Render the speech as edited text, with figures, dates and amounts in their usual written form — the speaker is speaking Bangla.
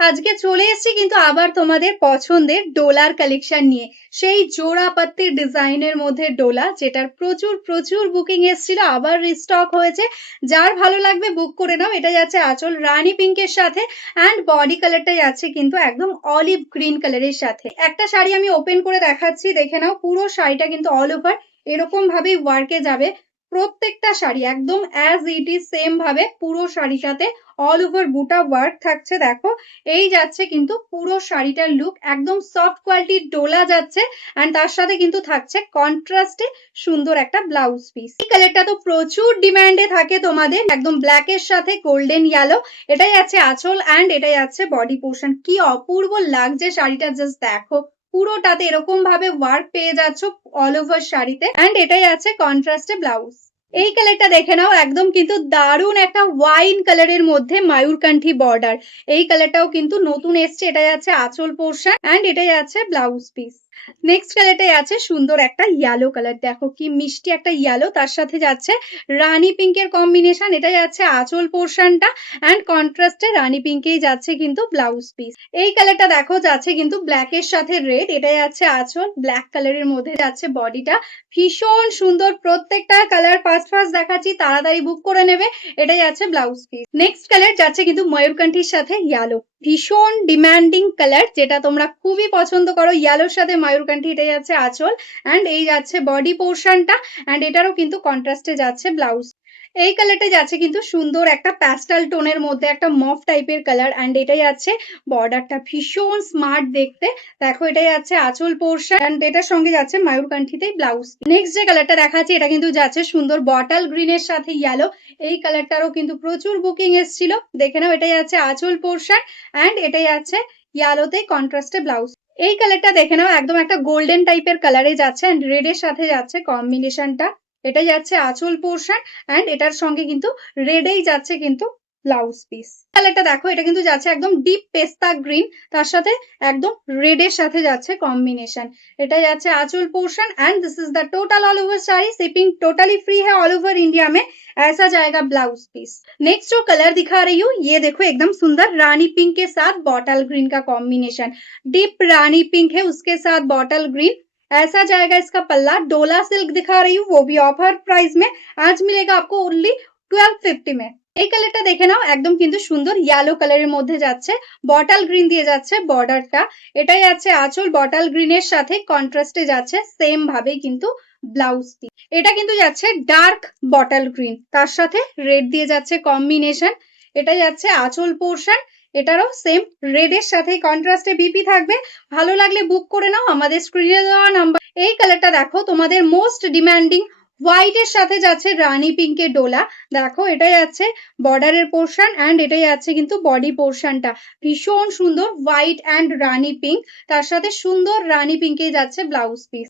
আজকে চলে এসেছি কিন্তু আবার তোমাদের পছন্দের ডোলার কালেকশন নিয়ে। সেই জোড়া পাত্তির ডিজাইনের মধ্যে ডোলা, যেটার প্রচুর প্রচুর বুকিং এসেছিল, আবার রিস্টক হয়েছে। যার ভালো লাগবে বুক করে নাও। এটা যাচ্ছে আঁচল রানী পিঙ্কের সাথে, অ্যান্ড বডি কালারটা যাচ্ছে কিন্তু একদম অলিভ গ্রিন কালারের সাথে। একটা শাড়ি আমি ওপেন করে দেখাচ্ছি, দেখে নাও। পুরো শাড়িটা কিন্তু অল ওভার এরকম ভাবেই ওয়ার্কে যাবে। প্রত্যেকটা শাড়ি একদম অ্যাজ ইট ইজ সেম ভাবে পুরো শাড়িটাতে অল ওভার বুটা ওয়ার্ক থাকছে। দেখো, এই যাচ্ছে কিন্তু পুরো শাড়িটার লুক, একদম সফট কোয়ালিটির ডোলা যাচ্ছে, এন্ড তার সাথে কিন্তু থাকছে কন্ট্রাস্টে সুন্দর একটা ব্লাউজ পিস। এই কালারটা তো প্রচুর ডিমান্ডে থাকে তোমাদের, একদম ব্ল্যাক এর সাথে গোল্ডেন ইয়েলো। এটাই আছে আঁচল অ্যান্ড এটাই আছে বডি পোর্শন। কি অপূর্ব লাগছে শাড়িটা, জাস্ট দেখো। পুরোটাতে এরকম ভাবে ওয়ার্ক পেয়ে যাচ্ছ অল ওভার শাড়িতে, এন্ড এটাই আছে কন্ট্রাস্টে ব্লাউজ। এই কালারটা দেখে নাও, একদম কিন্তু দারুণ একটা ওয়াইন কালারের মধ্যে ময়ূরকান্ঠী বর্ডার। এই কালারটাও কিন্তু নতুন এসছে। এটা যাচ্ছে আঁচল পোর্শন অ্যান্ড এটা যাচ্ছে ব্লাউজ পিস। নেক্সট কালারটাই আছে সুন্দর একটা ইয়েলো কালার। দেখো কি মিষ্টি একটা ইয়েলো, তার সাথে যাচ্ছে রানী পিঙ্কের কম্বিনেশন। এটা যাচ্ছে আঁচল পোর্শনটা, অ্যান্ড কন্ট্রাস্টে রানী পিঙ্কেই যাচ্ছে কিন্তু ব্লাউজ পিস। এই কালারটা দেখো যাচ্ছে কিন্তু ব্ল্যাক এর সাথে রেড। এটা যাচ্ছে আঁচল, ব্ল্যাক কালারের মধ্যে যাচ্ছে বডিটা। ভীষণ সুন্দর। প্রত্যেকটা কালার ফার্স্ট ফার্স্ট দেখাচ্ছি, তাড়াতাড়ি বুক করে নেবে। এটাই আছে ব্লাউজ পিস। নেক্সট কালার যাচ্ছে কিন্তু ময়ূরকান্ঠির সাথে ইয়েলো। ভীষণ ডিমান্ডিং কালার, যেটা তোমরা খুবই পছন্দ করো। ইয়েলোর সাথে ময়ূরকান্ঠি। এটাই যাচ্ছে আঁচল অ্যান্ড এই যাচ্ছে বডি পোর্শনটা, অ্যান্ড এটারও কিন্তু কন্ট্রাস্টে যাচ্ছে ব্লাউজ। এই কালারটা যাচ্ছে কিন্তু সুন্দর একটা প্যাস্টেল টোনের মধ্যে, একটা মফ টাইপের কালার, অ্যান্ড এটাই আছে বর্ডারটা। ভীষণ স্মার্ট দেখতে। দেখো, এটাই আছে আঁচল পোর্শন অ্যান্ড এটার সঙ্গে যাচ্ছে ময়ূরকান্ঠিতেই ব্লাউজ। নেক্সট যে কালারটা দেখাচ্ছি, এটা কিন্তু যাচ্ছে সুন্দর বটল গ্রিনের সাথে ইয়েলো। এই কালারটারও কিন্তু প্রচুর বুকিং এসেছিল, দেখে নাও। এটাই আছে আঁচল পোর্শন অ্যান্ড এটাই আছে ইয়েলোতে কন্ট্রাস্টে ব্লাউজ। এই কালারটা দেখে নাও, একদম একটা গোল্ডেন টাইপের কালারে যাচ্ছে, অ্যান্ড রেড এর সাথে যাচ্ছে কম্বিনেশনটা। এটা যাচ্ছে আঁচল পোর্শন অ্যান্ড এটার সঙ্গে কিন্তু রেডেই যাচ্ছে কিন্তু ব্লাউজ পিস। কালারটা দেখো, এটা কিন্তু যাচ্ছে একদম ডিপ পেস্তা গ্রিন, তার সাথে একদম রেড এর সাথে যাচ্ছে कॉम्बिनेशन। এটা যাচ্ছে आंचल portion and this is the total all over sari. Shipping totally free है ऑल ओवर इंडिया में। ऐसा जाएगा ब्लाउज पीस। नेक्स्ट जो कलर दिखा रही हूँ, ये देखो एकदम सुंदर रानी पिंक के साथ बॉटल ग्रीन का कॉम्बिनेशन। डीप रानी पिंक है, उसके साथ बॉटल ग्रीन। ऐसा जाएगा इसका पल्ला। डोला सिल्क दिखा रही हूँ, वो भी ऑफर प्राइस में। आज मिलेगा आपको ओनली 1250 में। এই কালারটা দেখে নাও, একদম কিন্তু সুন্দর ইয়েলো কালারের মধ্যে যাচ্ছে, বটল গ্রিন দিয়ে যাচ্ছে বর্ডারটা। এটাই আছে আঁচল, বটল গ্রিনের সাথে কন্ট্রাস্টে যাচ্ছে সেম ভাবেই কিন্তু ব্লাউজ পিস। এটা কিন্তু যাচ্ছে ডার্ক বটল গ্রিন, তার সাথে রেড দিয়ে যাচ্ছে কম্বিনেশন। এটা যাচ্ছে আঁচল পোর্শন, এটারও সেম রেড এর সাথে কন্ট্রাস্টে বিপি থাকবে। ভালো লাগলে বুক করে নাও আমাদের স্ক্রিনে দেওয়া নাম্বার। এই কালারটা দেখো, তোমাদের মোস্ট ডিমান্ডিং হোয়াইট এর সাথে যাচ্ছে রানী পিঙ্কের ডোলা। দেখো, এটাই আছে বর্ডারের পোর্শন অ্যান্ড এটাই আছে কিন্তু বডি পোর্শনটা। ভীষণ সুন্দর হোয়াইট অ্যান্ড রানী পিঙ্ক, তার সাথে সুন্দর রানী পিঙ্কে যাচ্ছে ব্লাউজ পিস।